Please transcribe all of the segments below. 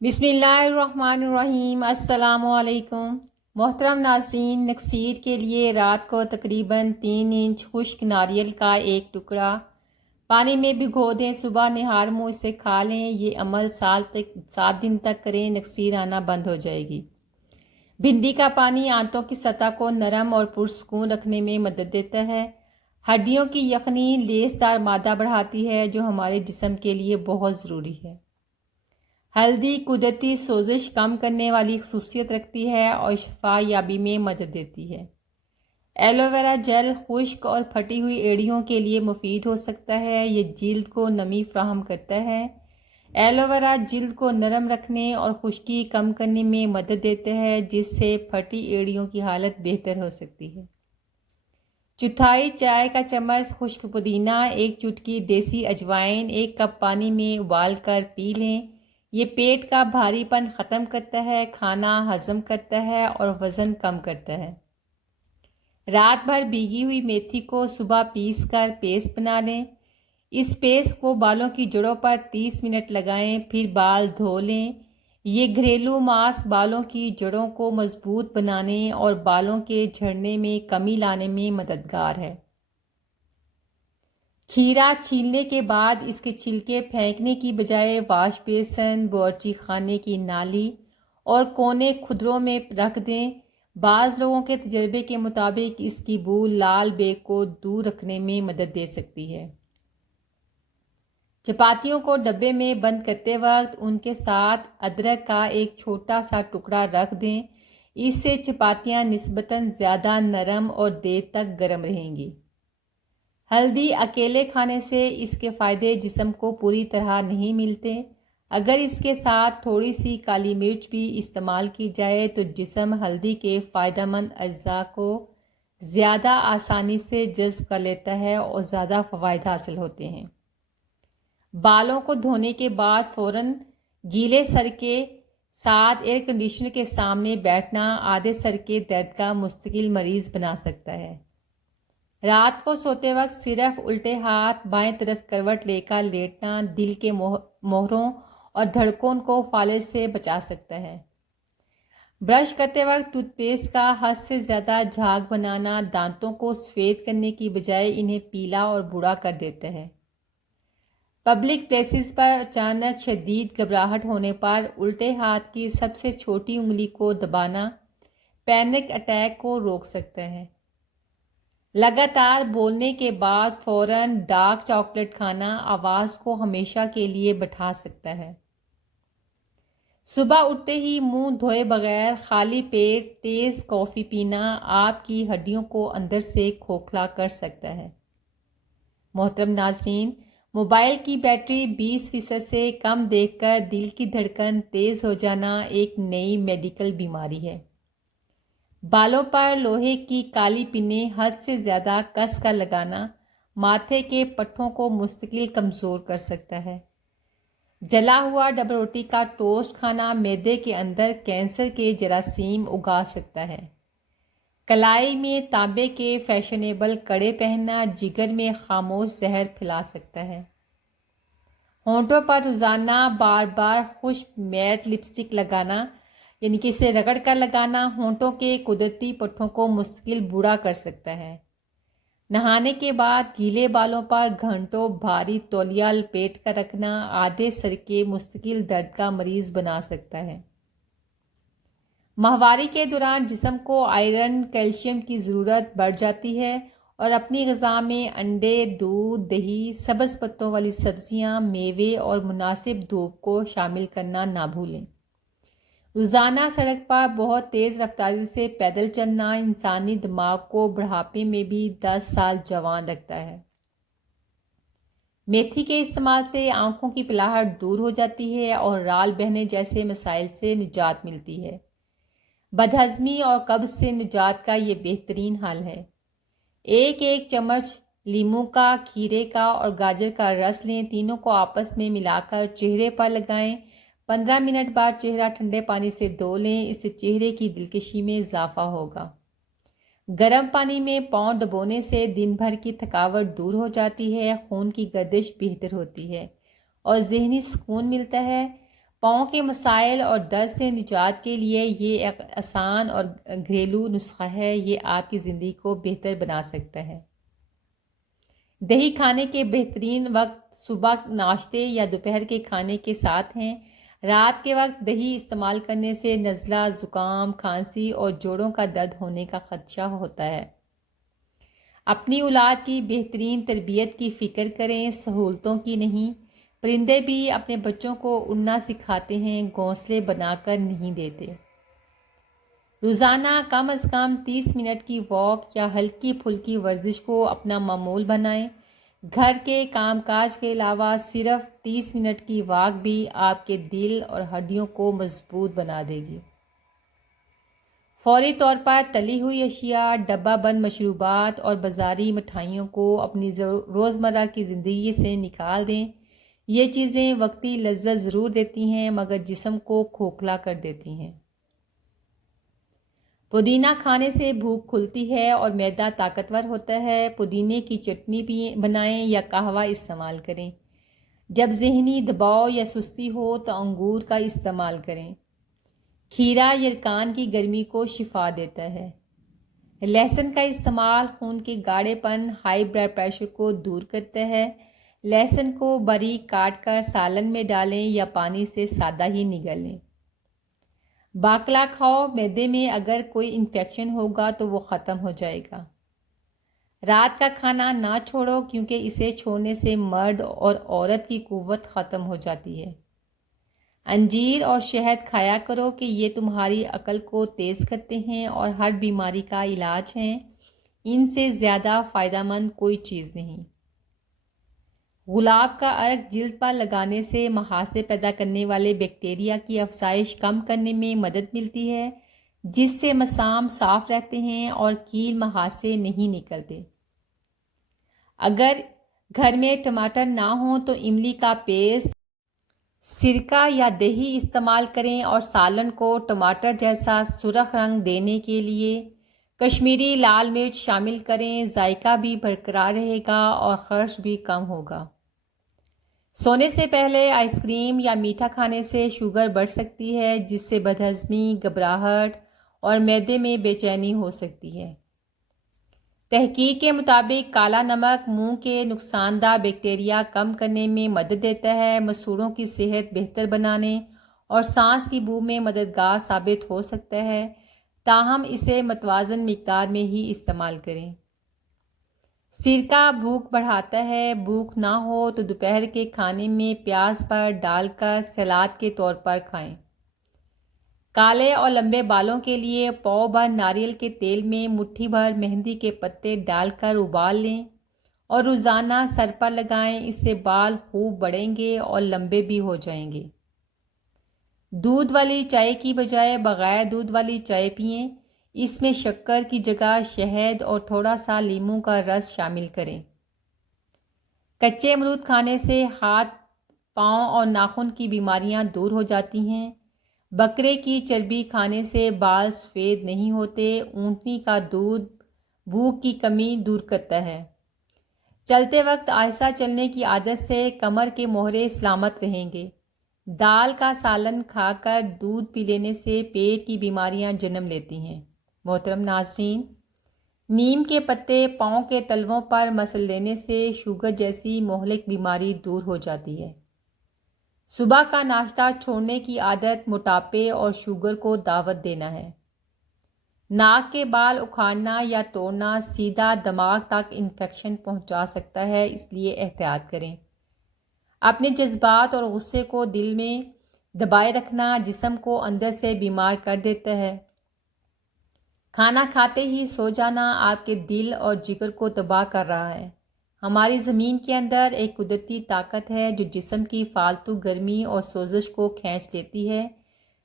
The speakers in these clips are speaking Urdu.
بسم اللہ الرحمن الرحیم۔ السلام علیکم محترم ناظرین، نکسیر کے لیے رات کو تقریباً 3 انچ خشک ناریل کا ایک ٹکڑا پانی میں بھگو دیں، صبح نہار منہ اسے کھا لیں۔ یہ عمل 7 دن تک کریں، نکسیر آنا بند ہو جائے گی۔ بھنڈی کا پانی آنتوں کی سطح کو نرم اور پرسکون رکھنے میں مدد دیتا ہے۔ ہڈیوں کی یخنی لیس دار مادہ بڑھاتی ہے جو ہمارے جسم کے لیے بہت ضروری ہے۔ ہلدی قدرتی سوزش کم کرنے والی خصوصیت رکھتی ہے اور شفا یابی میں مدد دیتی ہے۔ ایلو ویرا جیل خشک اور پھٹی ہوئی ایڑیوں کے لیے مفید ہو سکتا ہے۔ یہ جلد کو نمی فراہم کرتا ہے۔ ایلو ویرا جلد کو نرم رکھنے اور خشکی کم کرنے میں مدد دیتا ہے، جس سے پھٹی ایڑیوں کی حالت بہتر ہو سکتی ہے۔ چوتھائی چائے کا چمچ خشک پودینہ، 1 چٹکی دیسی اجوائن 1 کپ پانی میں ابال کر پی لیں۔ یہ پیٹ کا بھاری پن ختم کرتا ہے، کھانا ہضم کرتا ہے اور وزن کم کرتا ہے۔ رات بھر بھیگی ہوئی میتھی کو صبح پیس کر پیسٹ بنا لیں۔ اس پیسٹ کو بالوں کی جڑوں پر 30 منٹ لگائیں، پھر بال دھو لیں۔ یہ گھریلو ماسک بالوں کی جڑوں کو مضبوط بنانے اور بالوں کے جھڑنے میں کمی لانے میں مددگار ہے۔ کھیرا چھیلنے کے بعد اس کے چھلکے پھینکنے کی بجائے واش بیسن، باورچی خانے کی نالی اور کونے کھدروں میں رکھ دیں۔ بعض لوگوں کے تجربے کے مطابق اس کی بو لال بے کو دور رکھنے میں مدد دے سکتی ہے۔ چپاتیوں کو ڈبے میں بند کرتے وقت ان کے ساتھ ادرک کا ایک چھوٹا سا ٹکڑا رکھ دیں۔ اس سے چپاتیاں نسبتاً زیادہ نرم اور دیر تک گرم رہیں گی۔ ہلدی اکیلے کھانے سے اس کے فائدے جسم کو پوری طرح نہیں ملتے۔ اگر اس کے ساتھ تھوڑی سی کالی مرچ بھی استعمال کی جائے تو جسم ہلدی کے فائدہ مند اجزاء کو زیادہ آسانی سے جذب کر لیتا ہے اور زیادہ فوائد حاصل ہوتے ہیں۔ بالوں کو دھونے کے بعد فوراً گیلے سر کے ساتھ ایئر کنڈیشنر کے سامنے بیٹھنا آدھے سر کے درد کا مستقل مریض بنا سکتا ہے۔ رات کو سوتے وقت صرف الٹے ہاتھ بائیں طرف کروٹ لے کر لیٹنا دل کے موہروں اور دھڑکن کو فالج سے بچا سکتا ہے۔ برش کرتے وقت ٹوتھ پیسٹ کا حد سے زیادہ جھاگ بنانا دانتوں کو سفید کرنے کی بجائے انہیں پیلا اور بوڑھا کر دیتا ہے۔ پبلک پلیسز پر اچانک شدید گھبراہٹ ہونے پر الٹے ہاتھ کی سب سے چھوٹی انگلی کو دبانا پینک اٹیک کو روک سکتا ہے۔ لگاتار بولنے کے بعد فوراً ڈارک چاکلیٹ کھانا آواز کو ہمیشہ کے لیے بٹھا سکتا ہے۔ صبح اٹھتے ہی منہ دھوئے بغیر خالی پیٹ تیز کافی پینا آپ کی ہڈیوں کو اندر سے کھوکھلا کر سکتا ہے۔ محترم ناظرین، موبائل کی بیٹری 20% سے کم دیکھ کر دل کی دھڑکن تیز ہو جانا ایک نئی میڈیکل بیماری ہے۔ بالوں پر لوہے کی کالی پنیں حد سے زیادہ کس کر لگانا ماتھے کے پٹھوں کو مستقل کمزور کر سکتا ہے۔ جلا ہوا ڈبل روٹی کا ٹوسٹ کھانا معدے کے اندر کینسر کے جراثیم اگا سکتا ہے۔ کلائی میں تانبے کے فیشنیبل کڑے پہننا جگر میں خاموش زہر پھیلا سکتا ہے۔ ہونٹوں پر روزانہ بار بار خشک میٹ لپسٹک لگانا یعنی کہ اسے رگڑ کر لگانا ہونٹوں کے قدرتی پٹھوں کو مستقل بوڑھا کر سکتا ہے۔ نہانے کے بعد گیلے بالوں پر گھنٹوں بھاری تولیہ لپیٹ کر رکھنا آدھے سر کے مستقل درد کا مریض بنا سکتا ہے۔ ماہواری کے دوران جسم کو آئرن، کیلشیم کی ضرورت بڑھ جاتی ہے اور اپنی غذا میں انڈے، دودھ، دہی، سبز پتوں والی سبزیاں، میوے اور مناسب دھوپ کو شامل کرنا نہ بھولیں۔ روزانہ سڑک پر بہت تیز رفتاری سے پیدل چلنا انسانی دماغ کو بڑھاپے میں بھی 10 سال جوان رکھتا ہے۔ میتھی کے استعمال سے آنکھوں کی پلاہٹ دور ہو جاتی ہے اور رال بہنے جیسے مسائل سے نجات ملتی ہے۔ بدہضمی اور قبض سے نجات کا یہ بہترین حل ہے۔ ایک چمچ لیموں کا، کھیرے کا اور گاجر کا رس لیں، تینوں کو آپس میں ملا کر چہرے پر لگائیں۔ 15 منٹ بعد چہرہ ٹھنڈے پانی سے دھو لیں، اس سے چہرے کی دلکشی میں اضافہ ہوگا۔ گرم پانی میں پاؤں ڈبونے سے دن بھر کی تھکاوٹ دور ہو جاتی ہے، خون کی گردش بہتر ہوتی ہے اور ذہنی سکون ملتا ہے۔ پاؤں کے مسائل اور درد سے نجات کے لیے یہ ایک آسان اور گھریلو نسخہ ہے، یہ آپ کی زندگی کو بہتر بنا سکتا ہے۔ دہی کھانے کے بہترین وقت صبح ناشتے یا دوپہر کے کھانے کے ساتھ ہیں۔ رات کے وقت دہی استعمال کرنے سے نزلہ، زکام، کھانسی اور جوڑوں کا درد ہونے کا خدشہ ہوتا ہے۔ اپنی اولاد کی بہترین تربیت کی فکر کریں، سہولتوں کی نہیں۔ پرندے بھی اپنے بچوں کو اڑنا سکھاتے ہیں، گھونسلے بنا کر نہیں دیتے۔ روزانہ کم از کم 30 منٹ کی واک یا ہلکی پھلکی ورزش کو اپنا معمول بنائیں۔ گھر کے کام کاج کے علاوہ صرف 30 منٹ کی واک بھی آپ کے دل اور ہڈیوں کو مضبوط بنا دے گی۔ فوری طور پر تلی ہوئی اشیاء، ڈبہ بند مشروبات اور بازاری مٹھائیوں کو اپنی روزمرہ کی زندگی سے نکال دیں۔ یہ چیزیں وقتی لذت ضرور دیتی ہیں مگر جسم کو کھوکھلا کر دیتی ہیں۔ پودینہ کھانے سے بھوک کھلتی ہے اور معدہ طاقتور ہوتا ہے۔ پودینے کی چٹنی بنائیں یا قہوہ استعمال کریں۔ جب ذہنی دباؤ یا سستی ہو تو انگور کا استعمال کریں۔ کھیرا یرکان کی گرمی کو شفا دیتا ہے۔ لہسن کا استعمال خون کے گاڑھے پن، ہائی بلڈ پریشر کو دور کرتا ہے۔ لہسن کو باریک کاٹ کر سالن میں ڈالیں یا پانی سے سادہ ہی نگلیں۔ باقلا کھاؤ، معدے میں اگر کوئی انفیکشن ہوگا تو وہ ختم ہو جائے گا۔ رات کا کھانا نہ چھوڑو کیونکہ اسے چھوڑنے سے مرد اور عورت کی قوت ختم ہو جاتی ہے۔ انجیر اور شہد کھایا کرو کہ یہ تمہاری عقل کو تیز کرتے ہیں اور ہر بیماری کا علاج ہیں۔ ان سے زیادہ فائدہ مند کوئی چیز نہیں۔ گلاب کا عرق جلد پر لگانے سے محاسے پیدا کرنے والے بیکٹیریا کی افزائش کم کرنے میں مدد ملتی ہے، جس سے مسام صاف رہتے ہیں اور کیل محاسے نہیں نکلتے۔ اگر گھر میں ٹماٹر نہ ہوں تو املی کا پیسٹ، سرکہ یا دہی استعمال کریں اور سالن کو ٹماٹر جیسا سرخ رنگ دینے کے لیے کشمیری لال مرچ شامل کریں۔ ذائقہ بھی برقرار رہے گا اور خرچ بھی کم ہوگا۔ سونے سے پہلے آئس کریم یا میٹھا کھانے سے شوگر بڑھ سکتی ہے، جس سے بدہضمی، گھبراہٹ اور معدے میں بے چینی ہو سکتی ہے۔ تحقیق کے مطابق کالا نمک منہ کے نقصان دہ بیکٹیریا کم کرنے میں مدد دیتا ہے، مسوڑھوں کی صحت بہتر بنانے اور سانس کی بو میں مددگار ثابت ہو سکتا ہے، تاہم اسے متوازن مقدار میں ہی استعمال کریں۔ سرکہ بھوک بڑھاتا ہے۔ بھوک نہ ہو تو دوپہر کے کھانے میں پیاز پر ڈال کر سلاد کے طور پر کھائیں۔ کالے اور لمبے بالوں کے لیے پاؤ بھر ناریل کے تیل میں مٹھی بھر مہندی کے پتے ڈال کر ابال لیں اور روزانہ سر پر لگائیں۔ اس سے بال خوب بڑھیں گے اور لمبے بھی ہو جائیں گے۔ دودھ والی چائے کی بجائے بغیر دودھ والی چائے پئیں۔ اس میں شکر کی جگہ شہد اور تھوڑا سا لیموں کا رس شامل کریں۔ کچے امرود کھانے سے ہاتھ، پاؤں اور ناخن کی بیماریاں دور ہو جاتی ہیں۔ بکرے کی چربی کھانے سے بال سفید نہیں ہوتے۔ اونٹنی کا دودھ بھوک کی کمی دور کرتا ہے۔ چلتے وقت آہستہ چلنے کی عادت سے کمر کے موہرے سلامت رہیں گے۔ دال کا سالن کھا کر دودھ پی لینے سے پیٹ کی بیماریاں جنم لیتی ہیں۔ محترم ناظرین، نیم کے پتے پاؤں کے تلووں پر مسل لینے سے شوگر جیسی مہلک بیماری دور ہو جاتی ہے۔ صبح کا ناشتہ چھوڑنے کی عادت موٹاپے اور شوگر کو دعوت دینا ہے۔ ناک کے بال اکھاڑنا یا توڑنا سیدھا دماغ تک انفیکشن پہنچا سکتا ہے، اس لیے احتیاط کریں۔ اپنے جذبات اور غصے کو دل میں دبائے رکھنا جسم کو اندر سے بیمار کر دیتا ہے۔ کھانا کھاتے ہی سو جانا آپ کے دل اور جگر کو تباہ کر رہا ہے۔ ہماری زمین کے اندر ایک قدرتی طاقت ہے جو جسم کی فالتو گرمی اور سوزش کو کھینچ لیتی ہے۔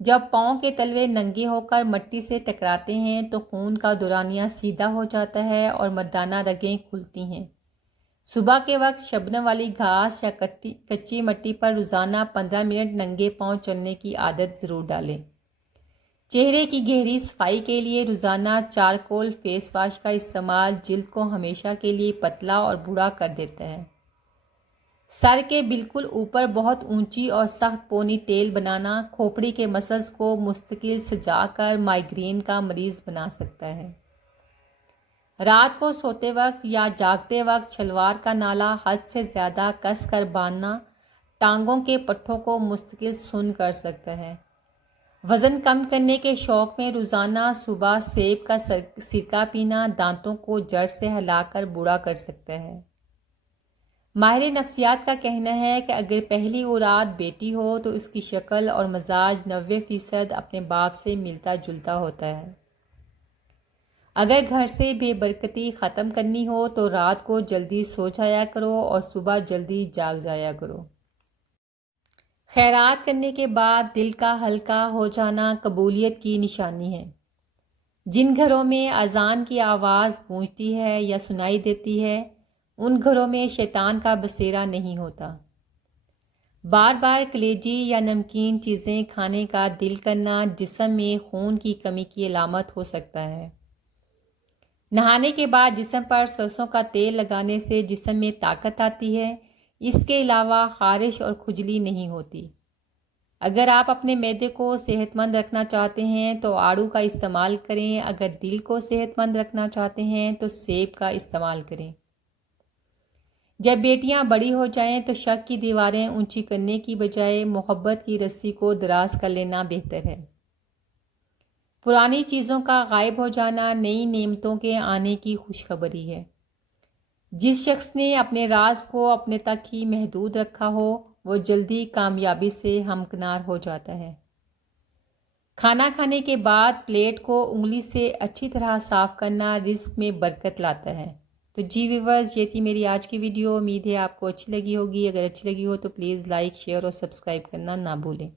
جب پاؤں کے تلوے ننگے ہو کر مٹی سے ٹکراتے ہیں تو خون کا دورانیہ سیدھا ہو جاتا ہے اور مردانہ رگیں کھلتی ہیں۔ صبح کے وقت شبنم والی گھاس یا کچی مٹی پر روزانہ 15 منٹ ننگے پاؤں چلنے کی عادت ضرور ڈالیں۔ چہرے کی گہری صفائی کے لیے روزانہ چارکول فیس واش کا استعمال جلد کو ہمیشہ کے لیے پتلا اور بوڑھا کر دیتا ہے۔ سر کے بالکل اوپر بہت اونچی اور سخت پونی ٹیل بنانا کھوپڑی کے مسلز کو مستقل سجا کر مائیگرین کا مریض بنا سکتا ہے۔ رات کو سوتے وقت یا جاگتے وقت شلوار کا نالا حد سے زیادہ کس کر باندھنا ٹانگوں کے پٹھوں کو مستقل سن کر سکتا ہے۔ وزن کم کرنے کے شوق میں روزانہ صبح سیب کا سرکہ پینا دانتوں کو جڑ سے ہلا کر بوڑھا کر سکتا ہے۔ ماہر نفسیات کا کہنا ہے کہ اگر پہلی اولاد بیٹی ہو تو اس کی شکل اور مزاج 90% اپنے باپ سے ملتا جلتا ہوتا ہے۔ اگر گھر سے بے برکتی ختم کرنی ہو تو رات کو جلدی سو جایا کرو اور صبح جلدی جاگ جایا کرو۔ خیرات کرنے کے بعد دل کا ہلکا ہو جانا قبولیت کی نشانی ہے۔ جن گھروں میں اذان کی آواز گونجتی ہے یا سنائی دیتی ہے ان گھروں میں شیطان کا بسیرا نہیں ہوتا۔ بار بار کلیجی یا نمکین چیزیں کھانے کا دل کرنا جسم میں خون کی کمی کی علامت ہو سکتا ہے۔ نہانے کے بعد جسم پر سرسوں کا تیل لگانے سے جسم میں طاقت آتی ہے، اس کے علاوہ خارش اور کھجلی نہیں ہوتی۔ اگر آپ اپنے معدے کو صحت مند رکھنا چاہتے ہیں تو آڑو کا استعمال کریں، اگر دل کو صحت مند رکھنا چاہتے ہیں تو سیب کا استعمال کریں۔ جب بیٹیاں بڑی ہو جائیں تو شک کی دیواریں اونچی کرنے کی بجائے محبت کی رسی کو دراز کر لینا بہتر ہے۔ پرانی چیزوں کا غائب ہو جانا نئی نعمتوں کے آنے کی خوشخبری ہے۔ جس شخص نے اپنے راز کو اپنے تک ہی محدود رکھا ہو وہ جلدی کامیابی سے ہمکنار ہو جاتا ہے۔ کھانا کھانے کے بعد پلیٹ کو انگلی سے اچھی طرح صاف کرنا رزق میں برکت لاتا ہے۔ تو جی ویورز، یہ تھی میری آج کی ویڈیو۔ امید ہے آپ کو اچھی لگی ہوگی۔ اگر اچھی لگی ہو تو پلیز لائک، شیئر اور سبسکرائب کرنا نہ بھولیں۔